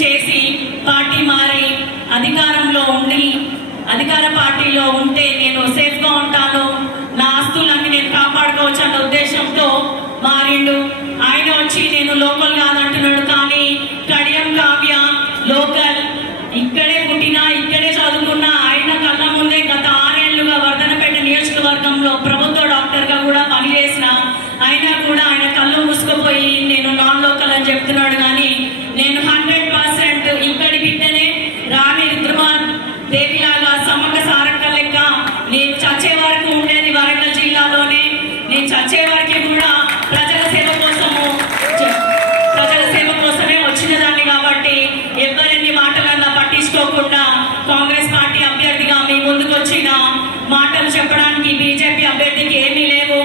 చేసి పార్టీ మారి అధికార పార్టీలో ఉంటే నేను సేఫ్గా ఉంటాను, నా ఆస్తులన్నీ నేను కాపాడుకోవచ్చు అన్న ఉద్దేశంతో మారిండు. ఆయన వచ్చి నేను లోకల్ కాదంటున్నాడు, కానీ కడియం కావ్య లోకల్, ఇక్కడే పుట్టినా ఇక్కడే చదువుకున్నా. ఆయన కళ్ళ ముందే గత 6 ఏళ్లుగా వర్ధనపేట నియోజకవర్గంలో ప్రభుత్వ డాక్టర్గా కూడా పనిచేసిన అయినా కూడా ఆయన కళ్ళు మూసుకుపోయి నేను నాన్ లోకల్ అని చెప్తున్నాడు. కానీ నేను 100% ఇక్కడి బిడ్డనే, రాణి రుద్రమాన్ దేవిలాగా సమ్మక్క సారక్క లెక్క నేను చచ్చే వరకు ఉండేది వరంగల్ జిల్లాలోనే. నేను చచ్చే వరకు కూడా ప్రజల సేవ కోసమే వచ్చిన దాన్ని. కాబట్టి ఎవరెన్ని మాటలన్నా పట్టించుకోకుండా కాంగ్రెస్ పార్టీ అభ్యర్థిగా మీ ముందుకు వచ్చిన మాటలు చెప్పడానికి బీజేపీ అభ్యర్థికి ఏమీ లేవు.